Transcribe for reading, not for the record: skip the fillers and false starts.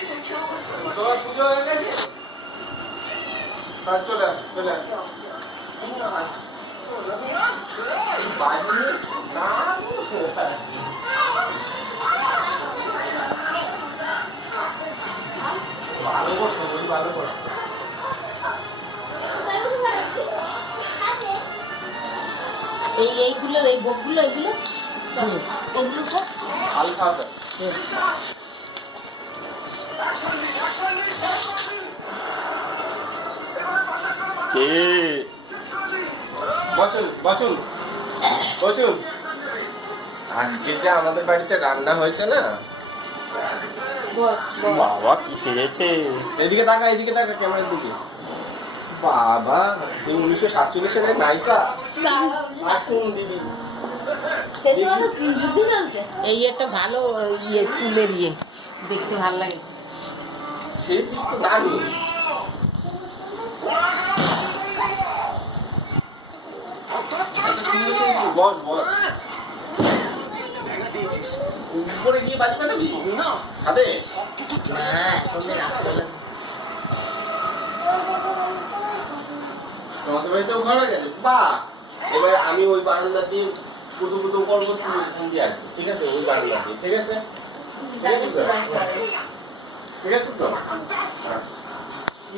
তোমার পুজো হয়ে গেছে? চলে আস, চলে আস। ভালো করছো, ওই ভালো করছো। এইগুলো এই বকগুলো এগুলো ওগুলো সব হালকা কে বচন বচন বচন, আজকে যে আমাদের বাড়িতে রান্না হয়েছে না, বস বস বাবা কি সেজেছে। এদিকে তাকা, এদিকে তাকা ক্যামেরার দিকে। বাবা, এই 1947 সালের নায়িকা আসুন দিদি। যুদ্ধ চলছে। এই একটা ভালো ইয়ে চুলের ইয়ে দেখতে ভালো লাগে। সেই জিনিস তো দারুণ। বস বস, উপরে গিয়ে বাজি ফাটাবি খাবে না এখন রাত্রে তোমাদের বাড়িতেও ঘর হয়ে গেছে। বাহ, এবার আমি ওই বারান্দা দিয়ে পুতো পুতো করবো, তুমি এখান দিয়ে আসবে, ঠিক আছে? ওই বারান্দা দিয়ে, ঠিক আছে? ঠিক আছে তো? ঠিক আছে তো?